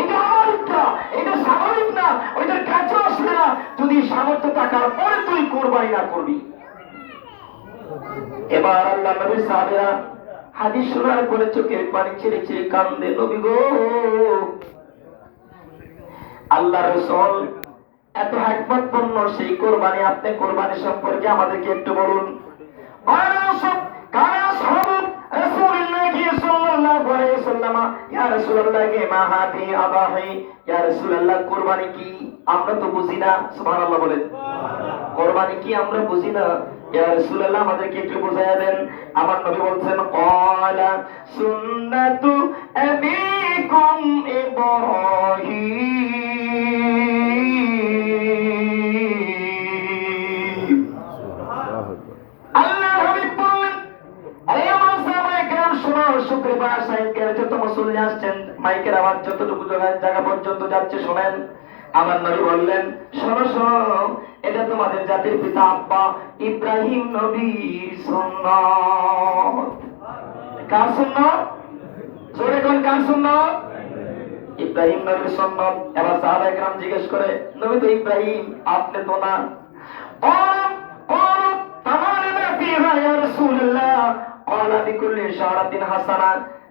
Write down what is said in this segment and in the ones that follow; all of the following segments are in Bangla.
এটা আমার ইচ্ছা, এটা স্বাভাবিক না, ওইটার কাছে আসবে না যদি সামর্থ্য থাকার পরে তুই কোরবানি না করবি। এবার আল্লাহ নবীর সাহাবীরা হাদিস শোনার পরে চোখের পানি ছেড়ে ছেড়ে কান্দে, নবী গো, আল্লাহ রাসূল এত হিকমতপূর্ণ সেই কোরবানি, আপনি কোরবানি সম্পর্কে আমাদেরকে একটু বলুন। কোরবানি কি আমরা তো বুঝি না, সুবহানাল্লাহ বলেন। কোরবানি কি আমরা বুঝি না, ইয়া রাসূলুল্লাহ আমাদেরকে একটু বুঝাইয়া দেন। আমার নবী বলছেন, ক্বালা সুন্নাতু আবিকুম ইব্রাহিম। আল্লাহ হাবিব বললেন, আরে আমার সাহাবায়ে কেরাম শোনো, শুক্রবার সাহিত্যের যত মুসল্লি আসছেন, মাইকের আওয়াজ যতটুকু জায়গা পর্যন্ত যাচ্ছে শোনেন। আমার নবী বললেন, শোনো শোনো, এটা তোমাদের জাতির পিতা আব্বা ইব্রাহিম নবীর সুন্নাত। কার সুন্নাত? জোরে কোন কার সুন্নাত? ইব্রাহিম নবীর সুন্নাত। এবার সাহাবায়ে কেরাম জিজ্ঞেস করে, নবী তো ইব্রাহিম, আপনি তো না।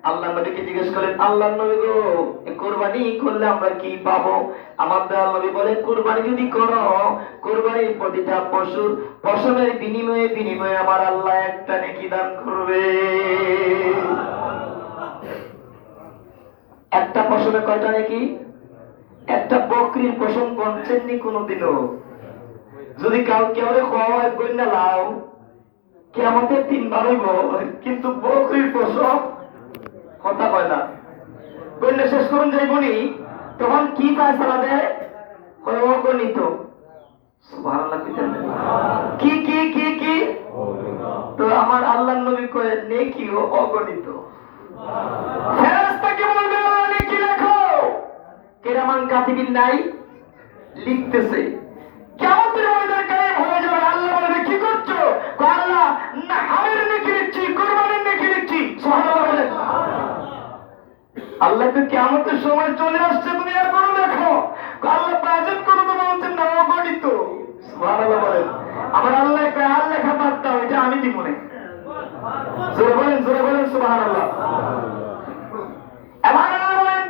আল্লাহ নবীকে জিজ্ঞেস করেন, আল্লাহ নবী গো, কোরবানি করলে আমরা কি পাবো? আমার দয়াল নবী বলে, কোরবানি যদি করো, কোরবানির প্রতিটা পশুর পশমের বিনিময়ে আমার আল্লাহ একটা নেকি দান করবে। একটা পশমে কয়টা নেকি? একটা বকরির পশম পঞ্চেননি কোনদিনও। যদি কেউ খাওয়ায় কন্যা লাও, কিয়ামতের দিন বাড়িব, কিন্তু বকরির পশম কথা কয় না। কন্যা শেষ করুন যাইবনি, তখন কি ফায়সালা দেয়? অগণিত। সুবহানাল্লাহ কইতেন, কি কি কি কি? তো আমার আল্লাহর নবী কয়, নেকিও অগণিত। ফেরেশতাকে বলবে, নেকি লেখো। কিরামান কাতিবিন নাই, লিখতেছে। কিয়ামতের ময়দানে কায়েম হয়ে যাবে। আল্লাহ বলবে, কি করছো? আল্লাহ না, হামের নেকি লিখছি, কুরবানির নেকি লিখছি। সুবহানাল্লাহ বলেন। আল্লাহকে কিয়ামতের সময় চলে আসছে, তুমি আর কোনো লেখো। আল্লাহ বাজেট করে তো বলছেন না, অগণিত। সুবহানাল্লাহ বলেন। আমার আল্লাহ কয়, আর লেখা বাদ দাও, এটা আমি দিব না। জোরে বলেন সুবহানাল্লাহ। এবার আল্লাহ বলেন,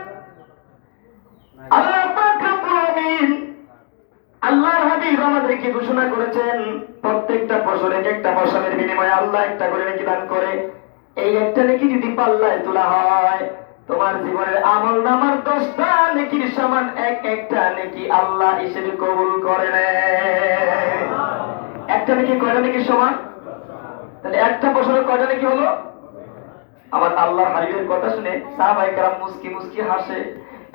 আল্লাহ পাক রব্বুল আলামিন, আল্লাহর হাবিব আমাদেরকে ঘোষণা করেছেন, প্রত্যেকটা বছর একটা পশমের বিনিময়ে আল্লাহ একটা করে নেকি দান করে। এই একটা নেকি যদি পাল্লায় তোলা হয়, তোমার জীবনের আমল নামার 10টা নেকির সমান একটা নেকি আল্লাহ হিসেবে কবুল করে নেয়। একটা নেকি কয়টা নেকির সমান? তাহলে একটা বছরের কয়টা নেকি হলো? আমার আল্লাহর হাবিবের কথা শুনে সাহাবায়ে কেরাম মুস্কি মুস্কি হাসে।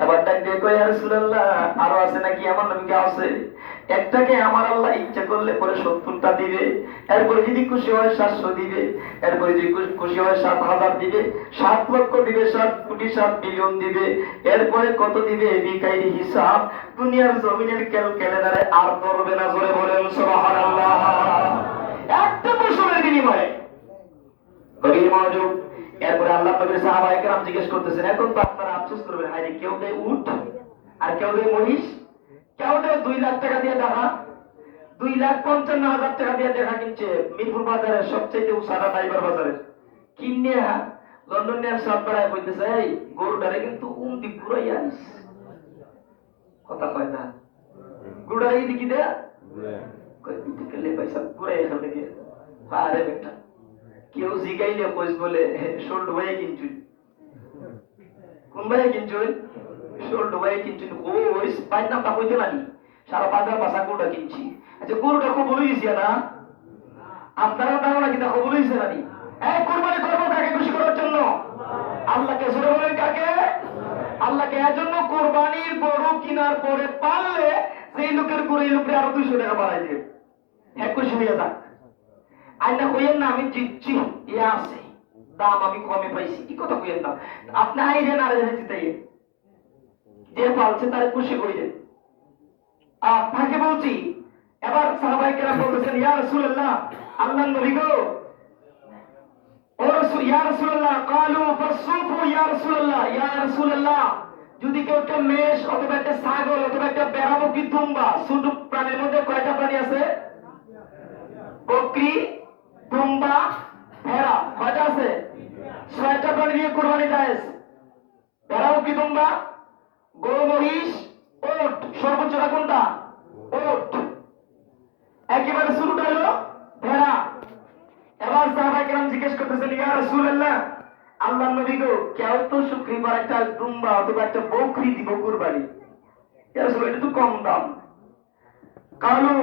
এবার ডাক দিয়ে কয়, ইয়া রাসূলুল্লাহ, আরো আছে নাকি? আমার নবীকে আছে। একটাকে আমার আল্লাহ ইচ্ছা করলে পরে 70টা দিবে, এরপরে যদি খুশি হয় 700 দিবে, এরপরে যদি খুশি হয় 7,000 দিবে, 7 লক্ষ দিবে, 7 কোটি 7 বিলিয়ন দিবে, এরপরে কত দিবে বিকাইরি হিসাব দুনিয়ার জমিনের ক্যালকুলেটরে আর ধরবে না। জোরে বলেন সুবহানাল্লাহ। একটা বছরের বিনিময়ে গভীর মনোযোগ। এরপরে আল্লাহ নবীর সাহাবায়ে কেরাম জিজ্ঞেস করতেছেন, এখন তো আপনারা আফসোস করবেন, হায় রে, কেউ দেয় উট, আর কেউ দেয় মহিষ, কেউ দেয় 2 লাখ টাকা দিয়ে দেখা, 2,55,000 টাকা দিয়ে দেখা কিনছে মিরপুর বাজারে, সবচেয়ে উসারা ড্রাইভার বাজারে কিনে লন্ডনে সব বেড়ায় কইতেছে, এই গরুটারে কিন্তু উন্দি পুরাই আনিস। কথা কয় না, গরুটারে দিকি দেয়া কই দিতে গেলে পয়সা পুরাই এখানে গিয়ে। আরে বেটা, কেউ জিগাইলে কইস বলে শোল্ড ভাই কিনছুই। কোন ভাই কিনছুই? শোল্ড ভাই কিনছুই। ও ওই পাঁচ নামটা কইতে নানি, সারা বাজার বাসা গরুটা কিনছি। আচ্ছা, গরুটা খবর হয়েছে না? আপনারা ধারণা কি তা খবর হয়েছে নানি? এই কোরবানি করবো কাকে খুশি করার জন্য? আল্লাহকে। জোরে বলেন কাকে? আল্লাহকে। এজন্য কোরবানির গরু কেনার পরে পারলে সেই লোকের গরু এই লোকের আরো 200 টাকা বাড়াই দিয়ে 21 হয়ে যাক। আইনা কইেন না আমি জিতছি, ইয়া আছে দাম আমি কমে পাইছি, কি কথা কইেন না। আপনি আইরেন আর জিতাই, যে পালছে তারে খুশি কইরেন। আপনাকে বলছি, এবার সাহাবায়ে কেরাম বলতেছেন, ইয়া রাসূলুল্লাহ, আল্লাহর নবী গো, ও রাসূল, ইয়া রাসূলুল্লাহ, ক্বালু ফাসুফু ইয়া রাসূলুল্লাহ, ইয়া রাসূলুল্লাহ, যদি কেউ একটা মেষ অথবা একটা ছাগল অথবা একটা বেড়া বকরি দুম্বা, ছোট প্রাণীর মধ্যে কয়টা প্রাণী আছে? বকরি, দুম্বা, ভেড়া, কয়টা আছে? 6টা প্রাণী দিয়ে কোরবানি জায়েজ। ভেড়া, বকরি, দুম্বা, গরু, মহিষ, ওট। সর্বোচ্চটা কোনটা? ওট। একেবারে শুরুটা হলো ভেড়া। এবার সাহাবায়ে কেরাম জিজ্ঞেস করতেছেন, ইয়া রাসূলুল্লাহ, আল্লাহর নবী গো, কেউ তো শুক্রবার একটা দুম্বা অথবা একটা বকরি দিব কুরবানি, ইয়া রাসূল এটা তো কম দাম। কালু,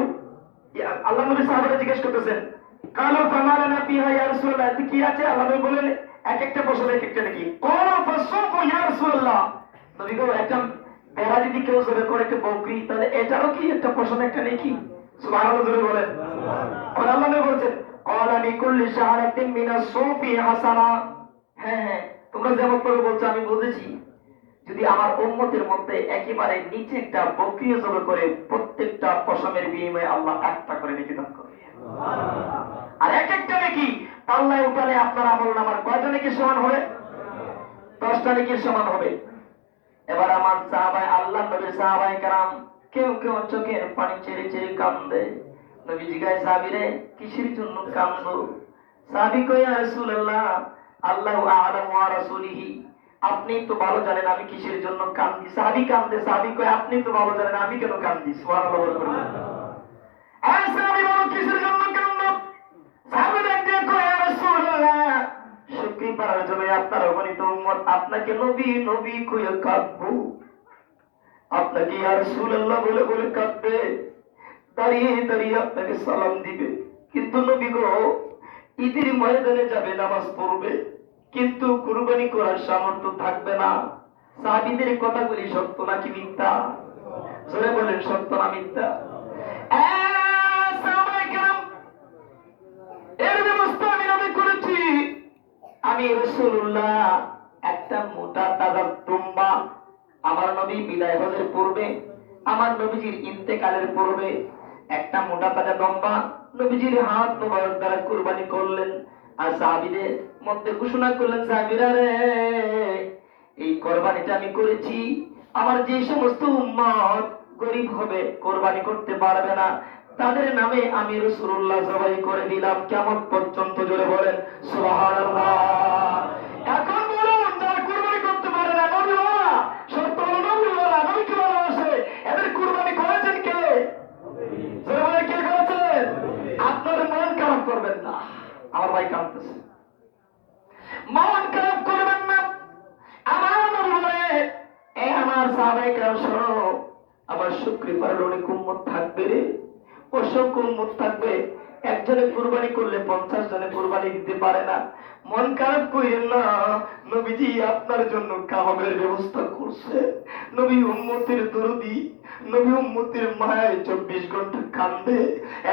আল্লাহ নবী সাহাবারা জিজ্ঞেস করতেছেন, কালু ফামালানা ফিহা ইয়া রাসূলুল্লাহ, এতে কি আছে? আল্লাহ নবী বলেন, এক একটা বছর এক একটা নাকি। কালু ফাসুফু ইয়া রাসূলুল্লাহ, নবী গো একটা ভেড়া যদি কেউ জবে করে একটা বকরি, তাহলে এটারও কি একটা পশম একটা নাকি? সুবহানাল্লাহ জোরে বলেন। আর আল্লাহ নবী বলেন, ক্বালা লিকুল্লি শাহরাতিন মিনাস সুফি হাসানা। হ্যাঁ হ্যাঁ, তোমরা যেমন করে বলছো আমি বুঝেছি। যদি আমার উম্মতের মধ্যে একেবারে নিচে একটা বকরি জবে করে, প্রত্যেকটা পশমের বিনিময়ে আল্লাহ একটা করে নেকি দান করবে। আর এক একটা নাকি পাল্লায় উঠালে আপনার আমল নামার কয়টা নাকি সমান হবে? 10টা নাকির সমান হবে। এবার আমার সাহাবায়ে, আল্লাহ নবীর সাহাবায়ে কেরাম কেউ কেউ চোখের পানি ছেড়ে ছেড়ে কান্দে। নবী জিজ্ঞাসা, সাহাবীরে কিসের জন্য কান্দো? সাহাবী কয়, ইয়া রাসূলুল্লাহ, আল্লাহু আ'লামু ওয়া রাসূলিহি, আপনি তো ভালো জানেন আমি কিসের জন্য কান্দি। সাহাবী কান্দে, সাহাবী কয়, আপনি তো ভালো জানেন আমি কেন কান্দি। সুবহানাল্লাহ বলবেন। আর সাহাবী বলো কিসের জন্য কান্দো? সাহাবী দেখতে কয়, ইয়া রাসূলুল্লাহ, শুকরি পারার জন্য আপনার অগণিত উম্মত আপনাকে নবী নবী কইয়া কাঁদবো, আপনাকে ইয়া রাসূলুল্লাহ বলে বলে কাঁদবে, দাঁড়িয়ে দাঁড়িয়ে আপনাকে সালাম দিবে। কিন্তু নবী গো, ঈদের ময়দানে যাবে, নামাজ পড়বে, কিন্তু কুরবানি করার সামর্থ্য থাকবে না। সাহাবীদের কথাগুলি সত্য নাকি মিথ্যা? জোরে বলেন, সত্য না মিথ্যা? সাহাবায়ে কেরাম, এর ব্যবস্থা আমি নবী করেছি। আমি রাসূলুল্লাহ একটা মোটা তাজা দুম্বা আমার নবী বিদায় হজের পূর্বে, আমার নবীজির ইন্তেকালের পূর্বে একটা মোটা তাজা দুম্বা নবীজির হাত মোবারক দ্বারা কুরবানি করলেন। আর সাহাবীদের মধ্যে ঘোষণা করলেন, সাহাবীরা রে, এই কোরবানিটা আমি করেছি, আমার যে সমস্ত উম্মত গরিব হবে, কোরবানি করতে পারবে না, তাদের নামে আমি রাসূলুল্লাহ জবাই করে দিলাম কিয়ামত পর্যন্ত। জোরে বলেন সুবহানাল্লাহ। এখন বলুন, যারা কুরবানি করতে পারে না, নবীওয়ালা, সত্য হলো নবীওয়ালা, নবীকে ভালোবাসে, এদের কুরবানি করেছেন কে? জোরে বলেন, কে করেছেন? আপনার মন খারাপ করবেন না। আমার ভাই কাঁদতেছে, মন খারাপ করবেন না। আমার নবী বলে, এ আমার সাহাবায়ে কেরাম শোনো, আমার শুকরি পারার অনেক উম্মত থাকবে রে, অসংখ্য উম্মত থাকবে। একজনে কুরবানি করলে 50 জনে কুরবানি দিতে পারে না। মন খারাপ কইরেন না, নবীজি আপনার জন্য কাবাবের ব্যবস্থা করছে। নবী উম্মতের দরদি, নবী উম্মতের মায়ায় 24 ঘন্টা কান্দে।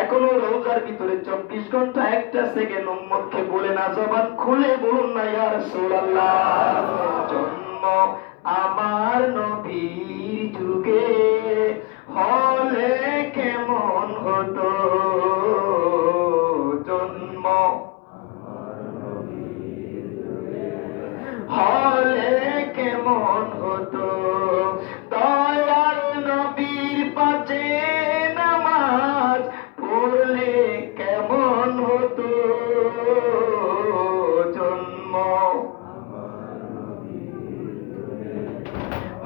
এখনো রোজার ভিতরে 24 ঘন্টা একটা সেকেন্ড উম্মতকে বলে না, জবান খুলে বলুন না, ইয়া রাসূলুল্লাহ, জন্ম আমার নবীর যুগে হলে কেমন হতো, জন্ম হলে কেমন হতো, দয়াল নবীর পাশে নামাজ পড়লে কেমন হতো, জন্ম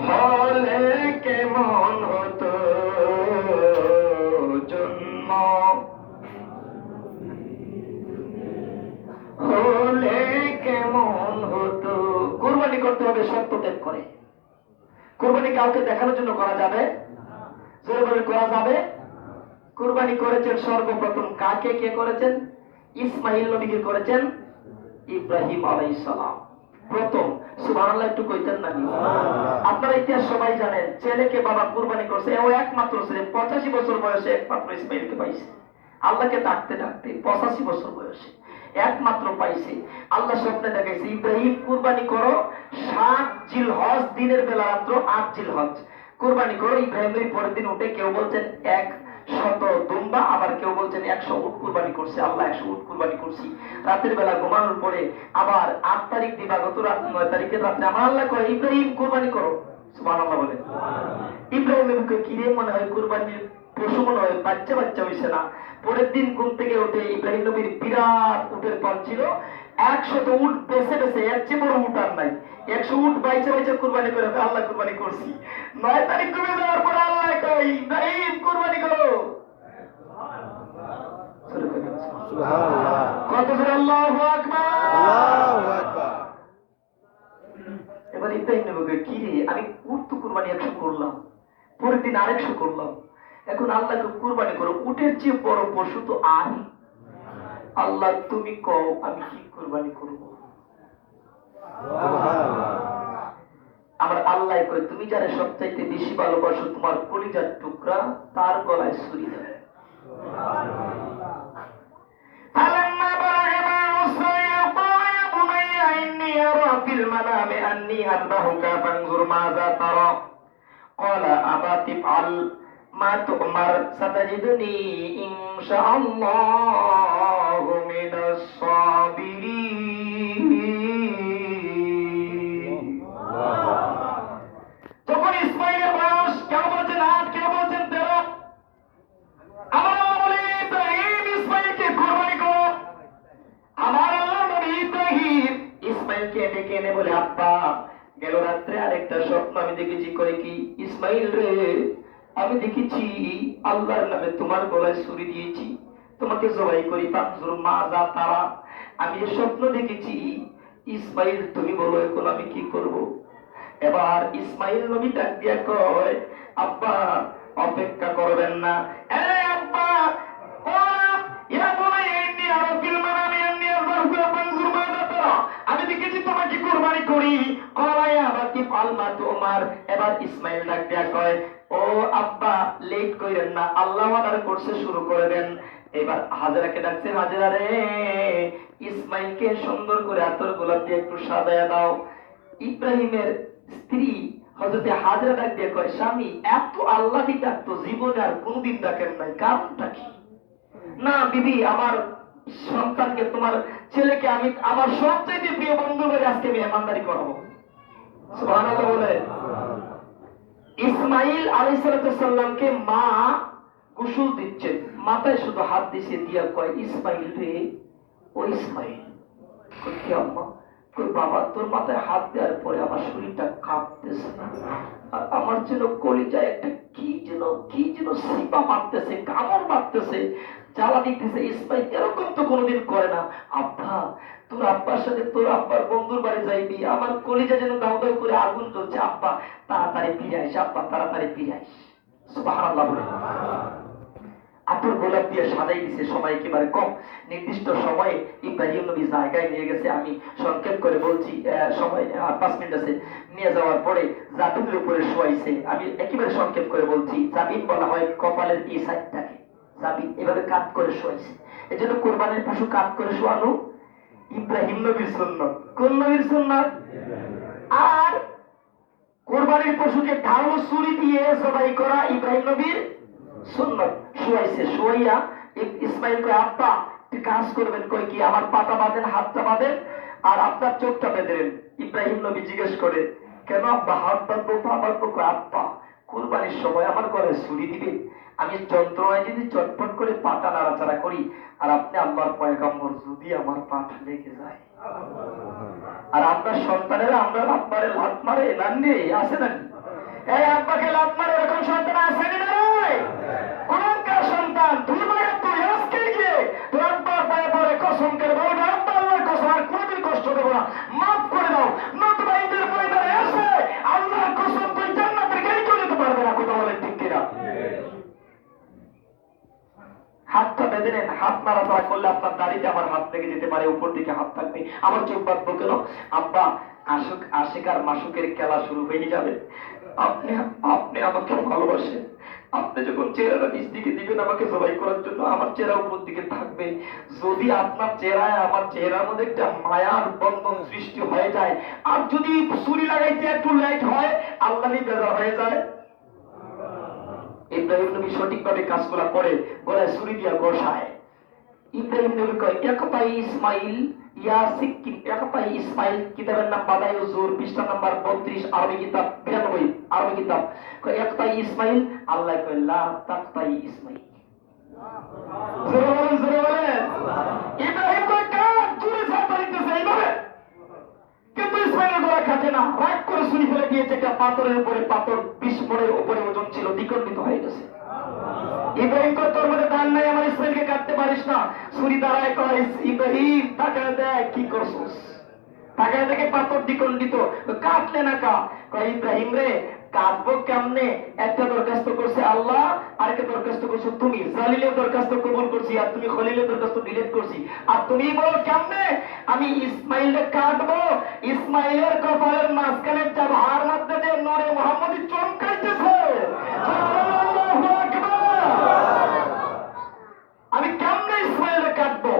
হলে কেমন হতো, জন্ম হলে কেমন হতো। কুরবানি করতে হবে সত্য ত্যাগ করে। কুরবানি কাউকে দেখানোর জন্য করা যাবে? জোরে বলে, করা যাবে? কুরবানি করেছেন সর্বপ্রথম কাকে? কে করেছেন? ইসমাইল নবীকে করেছেন, ইব্রাহিম আলাইহিস সালাম প্রথম। সুবহানাল্লাহ একটু কইতেন না? আপনারা ইতিহাস সবাই জানেন, ছেলেকে বাবা কুরবানি করছে, ও একমাত্র ছেলে, 85 বছর বয়সে একমাত্র ইসমাইলকে পাইছে। আল্লাহকে ডাকতে ডাকতে 85 বছর বয়সে একমাত্র পাইছে। আল্লাহ স্বপ্নে দেখাইছে, ইব্রাহিম কুরবানি করো, 7 জিলহজ দিনের বেলা রাত্র 8 জিলহজ কুরবানি করো। ইব্রাহিমের পরের দিন উঠে কেউ বলছেন 100 দুম্বা, আবার কেউ বলছেন 100 উট কুরবানি করছে। আল্লাহ 100 উট কুরবানি করছি। রাতের বেলা ঘুমানোর পরে আবার 8 তারিখ দিবাগত রাত 9 তারিখের রাত্রে আমার আল্লাহ কয়, ইব্রাহিম কুরবানি করো। সুবহানাল্লাহ বলে। ইব্রাহিম নবীকে কিরে মনে হয় কুরবানির পশু মনে হয় বাচ্চা বাচ্চা হইছে না। পরের দিন ঘুম থেকে উঠে ইব্রাহিম নবীর বিরাট উটের পাল ছিল, 100 উট বেছে বেছে, এর চেয়ে বড় উট আর নাই, 100 উট বাইচে বাইচে কুরবানি করে আল্লাহ কুরবানি করছি। 9 তারিখ কমে যাওয়ার পর আল্লাহ কয় ইব্রাহিম কুরবানি করো। সুবহানাল্লাহ। কত জোরে আল্লাহু আকবার। আল্লাহু আকবার। এবার ইব্রাহিম নবীকে কি রে, আমি উট তো কুরবানি 100 করলাম, পরের দিন আরেকশো করলাম, এখন আল্লাহকে কুরবানি করো, উটের চেয়ে বড় পশু তো আর আল্লাহ তুমি কও আমি কি কুরবানি করব। সুবহানাল্লাহ। আমার আল্লাহ কয় তুমি যারা সবচাইতে বেশি ভালোবাসো তোমার কলিজার টুকরা তার গলায় ছুরি দেয়। فلما بلغ معه السعي قال يا بني إني أرى في المنام أني أذبحك فانظر ماذا ترى قال أبت افعل ما تؤمر ستجدني إن شاء الله من الصابرين। যখন ইসমাইলের বয়স কেউ বলছেন 8 কেউ বলছেন 13, আমার আল্লাহ বলে ইব্রাহিম ইসমাইলকে কুরবানি করো। আমার আল্লাহ নবী ইব্রাহিম ইসমাইলকে ডেকে এনে বলে আব্বা গেল রাত্রে আরেকটা স্বপ্ন আমি দেখেছি, কয় কি ইসমাইল রে আমি দেখেছি আল্লাহর নামে তোমার গলায় ছুরি দিয়েছি, তোমাকে জবাই করি, পাঁচজোর মাজা তারা, আমি এই স্বপ্ন দেখেছি, ইসমাইল তুমি বলো এখন আমি কি করব। এবার ইসমাইল নবী ডাক দিয়া কয় আব্বা অপেক্ষা করবেন না, এ আব্বা আমি দেখেছি তোমাকে কুরবানি করি। এবার ইসমাইল ডাক দিয়া কয় ও আব্বা লেট কইরেন না, আল্লাহ অর্ডার করছে শুরু করে দেন। এবার হাজেরাকে ডাকছে, হাজেরা রে ইসমাইলকে সুন্দর করে আতর গোলাপ দিয়ে একটু সাজায়া দাও। ইব্রাহিমের স্ত্রী হযরতে হাজেরা ডাক দিয়ে কয় স্বামী এত আল্লাহকে ডাকতো জীবনে আর কোনদিন ডাকেন নাই, কারণটা কি? না বিবি আমার সন্তানকে তোমার ছেলেকে আমি আমার সবচেয়ে প্রিয় বন্ধু বলে আজকে মেহমানদারি করাবো। সুবহানাল্লাহ বলে। ইসমাইল আলাইহিস সালামকে মা গোসল দিচ্ছেন, মাথায় শুধু হাত দিছে দিয়া কয় ইসমাইল রে ও ইসমাইল। কই কি আম্মা? কই বাবা তোর মাথায় হাত দেওয়ার পরে আমার শরীরটা কাঁপতেছে আর আমার যেন কলিজায় একটা কি যেন সিপা মারতেছে, কামড় মারতেছে, জ্বালা দিতেছে। ইসমাইল এরকম তো কোনোদিন করে না। আব্বা তোর আব্বার সাথে তোর আব্বার বন্ধুর বাড়ি যাইবি, আমার কলিজা যেন দাউ দাউ করে আগুন জ্বলছে, আব্বা তাড়াতাড়ি ফিরে আইস, আব্বা তাড়াতাড়ি ফিরে আইস। সুবহানাল্লাহ বলে আতর গোলাপ দিয়ে সাজাই দিছে। সময় একেবারে কম, নির্দিষ্ট সময়ে ইব্রাহিম নবী জায়গায় নিয়ে গেছে। আমি সংক্ষেপ করে বলছি, সময় 5 মিনিট আছে। নিয়ে যাওয়ার পরে জাবিনের উপরে শোয়াইছে। আমি একেবারে সংক্ষেপ করে বলছি, জাবিন বলা হয় কপালের এই সাইডটাকে, জাবিন এভাবে কাট করে শোয়াইছে। এজন্য কোরবানির পশু কাট করে শোয়ানো ইব্রাহিম নবীর সুন্নাত। কোন নবীর সুন্নাত? আর কোরবানির পশুকে ঢালু ছুরি দিয়ে জবাই করা ইব্রাহিম নবীর সুন্নাত। শোয়াইছে, শোয়াইয়া ইসমাইল কয় আব্বা কাজ করবেন, কই কি আমার পাটা বাঁধেন, হাতটা বাঁধেন আর আপনার চোখটা বেঁধেন। ইব্রাহিম নবী জিজ্ঞেস করে কেন আব্বা হাত বাঁধবো পা বাঁধবো? কয় আব্বা কুরবানির সময় আমার গলায় ছুরি দিবে, আমি যন্ত্রণায় যদি চটপট করে পাটা নাড়াচাড়া করি আর আপনি আল্লাহর পয়গম্বর যদি আমার পাটা লেগে যায় আর আপনার সন্তানেরা আমরা আব্বারে লাত মারে নান্দি আছে না? এই আব্বাকে লাত মারে এরকম সন্তান আছে না? কোনকার সন্তান দুর্ভাগ্য তুই আজকে গিয়ে তোর আব্বার পায়ে পড়ে কসম করে বলবে আব্বা আল্লাহর কসম আর কোনোদিন কষ্ট দেবো না, মাফ করে দাও, নতুবা ঈদের ময়দানে এসে আল্লাহর কসম তুই জান্নাতের গেট করে দিতে পারবে না। কথা বলেন ঠিক কিনা? হাতটা বেঁধে নেন, হাত নাড়াচাড়া করলে আপনার দাড়িতে আমার হাত লেগে যেতে পারে, উপর দিকে হাত থাকবে, আমার চোখ বাঁধবো কেন? আব্বা আশিক আর মাসুকের খেলা শুরু হয়ে যাবে। আপনি আপনি আমাকে ভালোবাসেন, আপনি যখন চেহারা নিচ দিকে দিবেন আমাকে জবাই করার জন্য, আমার চেহারা উপর দিকে থাকবে। যদি আপনার চেহারায় আমার চেহারার মধ্যে একটা মায়ার বন্ধন সৃষ্টি হয়ে যায় আর যদি ছুরি লাগাইতে একটু লেট হয় আল্লাহই বেজার হয়ে যায়। ইব্রাহিম নবী সঠিকভাবে কাজগুলা করে গলায় ছুরি দিয়া বসায়। ইব্রাহিম নবী কয় একতাই ইসমাইল ইয়াসিক ইয়াকতাই ইসমাইল কিতাবের নাম বাদাইউজ জুর পৃষ্ঠা নাম্বার 32 আরবি কিতাব 92 আরবি কিতাব ইয়াকতাই ইসমাইল আল্লাহ কয় লা তাকতাই ইসমাইল জোরে বলেন ইব্রাহিম কয় কাজ জুরে সাপাইতেছে এইভাবে কিন্তু ইসমাইলের গলা খাটে না রাগ করে ছুরি ফেলে দিয়েছে একটা পাথরের উপরে পাথর 20 মণের উপরে ওজন ছিল দ্বিখণ্ডিত হয়ে গেছে ইব্রাহিম কয় তোর মধ্যে দান নাই আমার ইসমাইলকে কাটতে পারিস না ছুরি দাঁড়ায় কয় ইব্রাহিম তাকায় দেখ কি করছস তাকায় দেখে পাথর দ্বিখণ্ডিত কাটলে না কয় ইব্রাহিম রে কাটবো কেমনে একটা দরখাস্ত করছে আল্লাহ আরেকটা দরখাস্ত করছো তুমি জালিলের দরখাস্ত কবুল করছি আর তুমি খলিলের দরখাস্ত ডিলিট করছি আর তুমি বলো কেমনে আমি ইসমাইলকে কাটবো ইসমাইলের কপালের মাঝখানে জাবহার মধ্যে যে নূরে মুহাম্মদী চমকাইতেছে আল্লাহু আকবার আমি কেমনে ইসমাইলকে কাটবো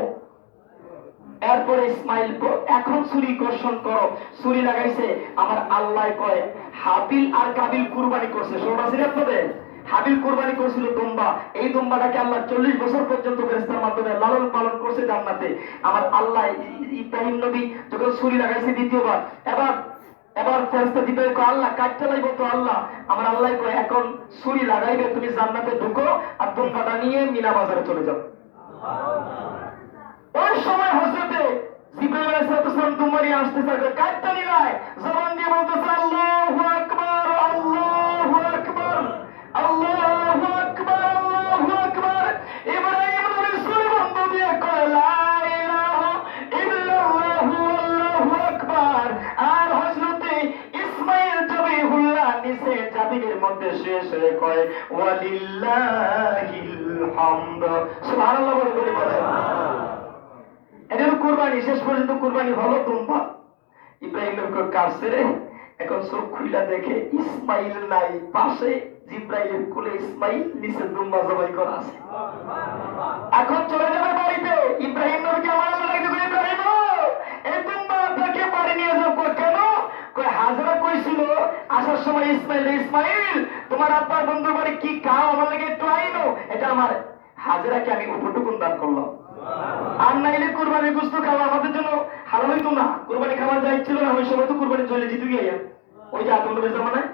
এরপরে ইসমাইল এখন ছুরি কর্ষণ করো ছুরি লাগাইছে আমার আল্লাহ কয় হাবিল আর কাবিল কুরবানি করছে শোনাছিলেন আপনাদের হাবিল কুরবানি করেছিল দুম্বা এই দুম্বাটাকে আল্লাহ 40 বছর পর্যন্ত ফেরেশতার মাধ্যমে লালন পালন করছে জান্নাতে আমার আল্লাহ ইব্রাহিম নবী যখন ছুরি লাগাইছে দ্বিতীয়বার এবার ফেরেশতা জিবরাইল কয় আল্লাহ কাটতে লাইবো তো আল্লাহ আমার আল্লাহ কয় এখন ছুরি লাগাইবে তুমি জান্নাতে ঢুকো আর দুম্বাটা নিয়ে মিনা বাজারে চলে যাও ওই সময় হযরতে জিবরাইল আলাইহিস সালাম দুম্বা নিয়ে আসতেছে কাটতে নিলায় জবান দিয়ে বলতেছে আল্লাহু আকবার আল্লাহু আকবার আল্লাহু আকবার আল্লাহু আকবার ইব্রাহিম নবী ছুরি বন্ধ দিয়ে কয় লা ইলাহা ইল্লাল্লাহু আল্লাহু আকবার আর হযরতে ইসমাঈল জবিহুল্লাহ নিচে জাবিনের মধ্যে শেষ হয়ে কয় ওয়ালিল্লাহিল হামদ সুবহানাল্লাহ বলে এটা কুরবানি শেষ পর্যন্ত কুরবানি হলো দুম্বা ইব্রাহিম নবীকে কাছে রে এখন চোখ খুইলা দেখে ইসমাইল নাই পাশে জিব্রাইলের কোলে ইসমাইল নিচে দুম্বা জবাই করা আছে এখন চলে যাবে বাড়িতে ইব্রাহিম নবীকে আমার আল্লাহ ডাকতে কয় ইব্রাহিম এই দুম্বা আপনাকে বাড়ি নিয়ে যাও কেন কয় হাজরা কইছিল আসার সময় ইসমাইল তোমার আব্বার বন্ধুর বাড়ি কি খাও আমার লাগে একটু আইনো এটা আমার হাজরাকে আমি উপটুকুন দান করলাম আর নাইলে কুরবানির গোশত খাওয়া আমাদের জন্য হালাল হইতো না কুরবানি খাওয়া যাইছিল না ওই সময় তো কুরবানি চলে যেত গিয়া ওই যে আতঙ্ক জামানায়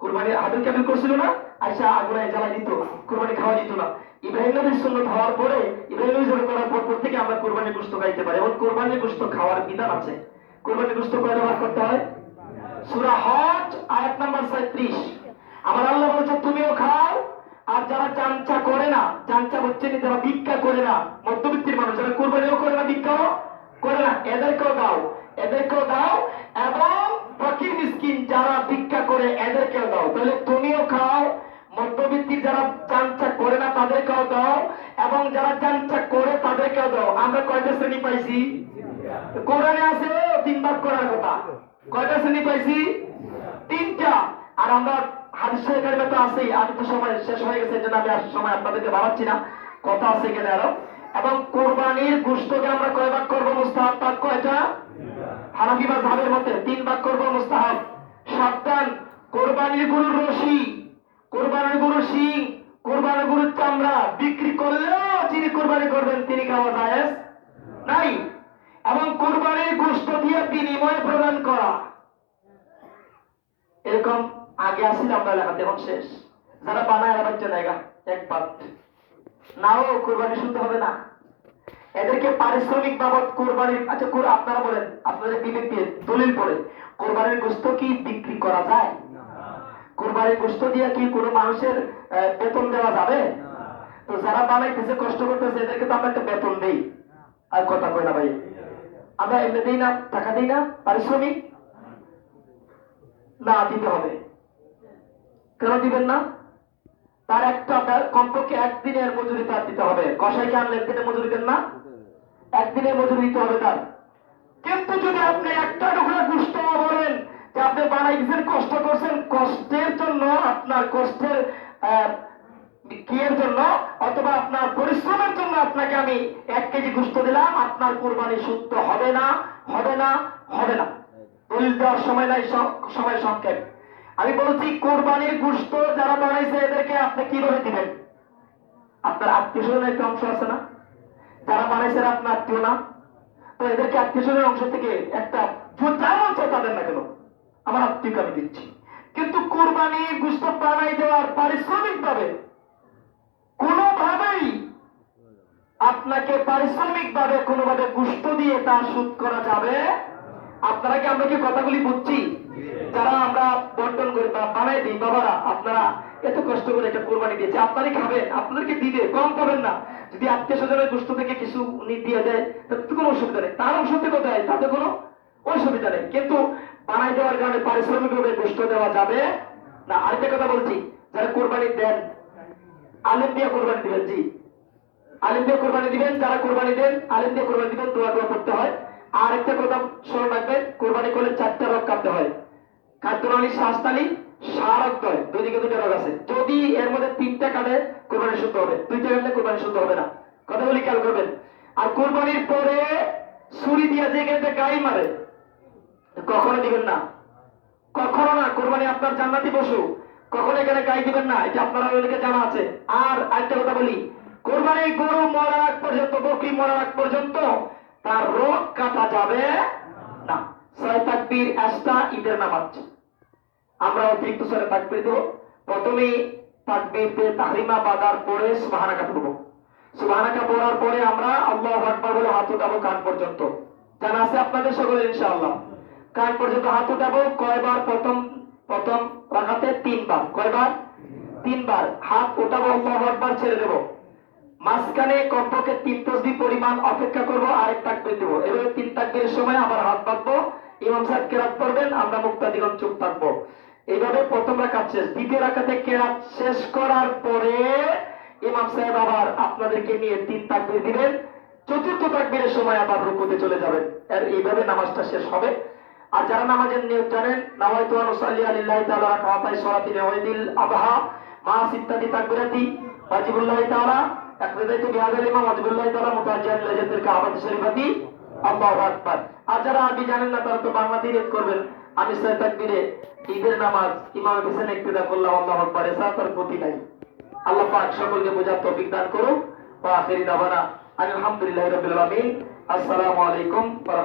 কুরবানি হাবিল কাবিল করছিল না আয়সা আগুনায় জ্বালাই দিত কুরবানি খাওয়া যেত না ইব্রাহিম নবীর সুন্নাত হওয়ার পরে ইব্রাহিম নবী যেটা করার পর থেকে আমরা কুরবানির গোশত খাইতে পারি এবং কুরবানির গোশত খাওয়ার বিধান আছে কুরবানির গোশত কয় ব্যবহার করতে হয় সূরা হজ আয়াত নাম্বার 37 আমার আল্লাহ বলেছে তুমিও খাও আর যারা চামচা করে না চামচা হচ্ছে যারা ভিক্ষা করে না মধ্যবিত্তের মানুষ যারা কুরবানিও করে না ভিক্ষাও করে না এদেরকেও দাও এবং ফকির মিসকিন যারা ভিক্ষা করে এদেরকেও দাও তাহলে তুমিও খাও মধ্যবিত্তির যারা চামচা করে না তাদেরকেও দাও এবং যারা চামচা করে তাদেরকেও দাও আমরা কয়টা শ্রেণী পাইছি কোরআনে আছে 3 ভাগ করার কথা কয়টা শ্রেণী পাইছি 3টা আর আমরা হাদিস শরীফের মধ্যে আছে আর তো সময় শেষ হয়ে গেছে এজন্য আমি আর সময় আপনাদেরকে বাড়াচ্ছি না কথা আছে এখানে আরো এবং কুরবানির গোশতকে আমরা কয় ভাগ করব মুস্তাহাব ভাগ কয়টা হানাফি মাযহাবের মতে 3 ভাগ করব মুস্তাহাব সাবধান কুরবানির গরুর রশি কুরবানির গরুর শিং কুরবানির গরুর চামড়া বিক্রি করলেও যিনি কুরবানি করবেন তিনি খাওয়া জায়েজ নাই এবং কুরবানির গোশত দিয়ে বিনিময় প্রদান করা এরকম আগে আসছিল আমরা এলাকাতে এখন শেষ যারা বানায় আর বাচ্চা জায়গা এক পাত নাও কুরবানি শুনতে হবে না এদেরকে পারিশ্রমিক বাবদ কুরবানির আচ্ছা আপনারা বলেন আপনাদের বিবেক দিয়ে দলিল পড়ে কুরবানির গোশত কি বিক্রি করা যায় কুরবানির গোশত দিয়ে কি কোনো মানুষের বেতন দেওয়া যাবে তো যারা বানাইতেছে কষ্ট করতেছে এদেরকে তো আমরা একটা বেতন দেই আর কথা কই না ভাই আমরা এমনি দিই না টাকা দিই না পারিশ্রমিক না দিতে হবে কেন দিবেন না তার একটা কমপক্ষে একদিনের মজুরি তার দিতে হবে কসাইকে আনলে একদিনের মজুরি দেন না একদিনের মজুরি দিতে হবে তার কিন্তু যদি আপনি একটা টুকরা গোশত বলেন যে আপনি বানাইছেন কষ্ট করছেন কষ্টের জন্য আপনার কষ্টের কিয়ের জন্য অথবা আপনার পরিশ্রমের জন্য আপনাকে আমি 1 কেজি গোশত দিলাম আপনার কুরবানি শুদ্ধ হবে না দলিল দেওয়ার সময় নাই সময় সংক্ষেপ আমি বলছি কুরবানির গোশত যারা বানাইছে এদেরকে আপনি কিভাবে দিবেন আপনার আত্মীয় স্বজনের একটা অংশ আছে না যারা বানাইছে আপনার আত্মীয় না তো এদেরকে আত্মীয় স্বজনের অংশ থেকে একটা যা মন চায় তাদের না কেন, আমার আত্মীয়কে আমি দিচ্ছি। কিন্তু কোরবানি গোশত বানাই দেওয়ার পারিশ্রমিক ভাবে কোনোভাবেই আপনাকে পারিশ্রমিক ভাবে কোনোভাবে গোশত দিয়ে তা সুদ করা যাবে। আপনারা কি, আমরা কি কথাগুলি বুঝছি? যারা আমরা বন্টন করি বা বানাই দিই, বাবারা আপনারা এত কষ্ট করে একটা কোরবানি দিয়েছে, আপনারই খাবেন, আপনাদেরকে দিবে, কম পাবেন না। যদি আত্মীয় স্বজনের গোশত থেকে কিছু উনি দিয়ে দেয় তাতে কোনো অসুবিধা নেই, তার অংশ থেকে দেয় তাতে কোনো অসুবিধা নেই। কিন্তু বানাই দেওয়ার কারণে পারিশ্রমিক ভাবে গোশত দেওয়া যাবে না। আরেকটা কথা বলছি, যারা কোরবানি দেন আলেম দিয়ে কোরবানি দিবেন। জি, আলেম দিয়ে কোরবানি দিবেন। যারা কোরবানি দেন আলেম দিয়ে কোরবানি দিবেন, দোয়া দোয়া করতে হয়। আর একটা কথা স্মরণ রাখবেন, কোরবানি করলে 4টা রগ কাটতে হয়। খাদ্যনালী, শ্বাসনালী, সারক হয়, দুদিকে 2টা রগ আছে। যদি এর মধ্যে 3টা কাটে কোরবানি শুদ্ধ হবে, 2টা কাটলে কোরবানি শুদ্ধ হবে না। কথাগুলি খেয়াল করবেন। আর কোরবানির পরে ছুরি দিয়ে যে গেছে গাই মারে, কখনো দিবেন না, কখনো না। কোরবানি আপনার জান্নাতি পশু, কখনো এখানে গাই দিবেন না, এটা আপনারা ওইদিকে জানা আছে। আর আরেকটা কথা বলি, কোরবানির গরু মরার আগ পর্যন্ত, বকরি মরার আগ পর্যন্ত তার রোগ কাটা যাবে না। 6 তাকবীর এস্টা ঈদের নামাজ, আমরা অতিরিক্ত স্বরে তাকবীর দেব। প্রথমেই তাকবীর দিয়ে তাহরিমা বাঁধার পরে সুবহানাকা পড়ব। সুবহানাকা পড়ার পরে আমরা আল্লাহু আকবার বলে হাত উঠাবো কান পর্যন্ত। জানা আছে আপনাদের সকলের ইনশাআল্লাহ। কান পর্যন্ত হাত উঠাবো। কয়বার? প্রথম প্রথম রাকাতে 3 বার। কয়বার? 3 বার হাত উঠাবো, আল্লাহু আকবার ছেড়ে দেব। মাঝখানে কমপক্ষে 3 তাসবিহ পরিমাণ অপেক্ষা করব, আরেক তাকবীর দেব। এভাবে 3 তাকবীরের সময় আবার হাত বাঁধবো, ইমাম সাহেব কেরাত পড়বেন, আমরা মুক্তাদিগণ চুপ থাকবো। এইভাবে প্রথম রাকাত শেষ। দ্বিতীয় রাকাতে কেরাত শেষ করার পরে ইমাম সাহেব আবার আপনাদেরকে নিয়ে 3 তাকবীর দিবেন। চতুর্থ তাকবীরের সময় আবার রুকুতে চলে যাবেন। আর এইভাবে নামাজটা শেষ হবে। আর যারা নামাজের নিয়ম জানেন, নাওয়াইতু আন উসাল্লি আলিল্লাহি তাআলা রাকাতাই সালাতিল ঈদিল আযহা মা সিত্তাতি তাকবীরাতি ওয়াজিবুল্লাহি তাআলা আকরাদাইতু বিহাদাল ইমাম ওয়াজিবুল্লাহি তাআলা মুতাআজ্জিলান লাজাতুল কাবাতি শরীফাতি আল্লাহু আকবার। আর যারা আরবি জানেন না তারা তো বাংলা দিয়ে নিয়ত করবেন। আমি 6 তাকবীরে ঈদের নামাজ ইমামের পিছনে ইক্তেদা করলাম, আল্লাহু আকবার, এছাড়া তার গতি নাই। আল্লাহ পাক সকলকে বোঝার তৌফিক দান করুন। ওয়া আখিরি দাওয়ানা আলহামদুলিল্লাহি রাব্বিল আলামিন। আসসালামু আলাইকুম ওয়া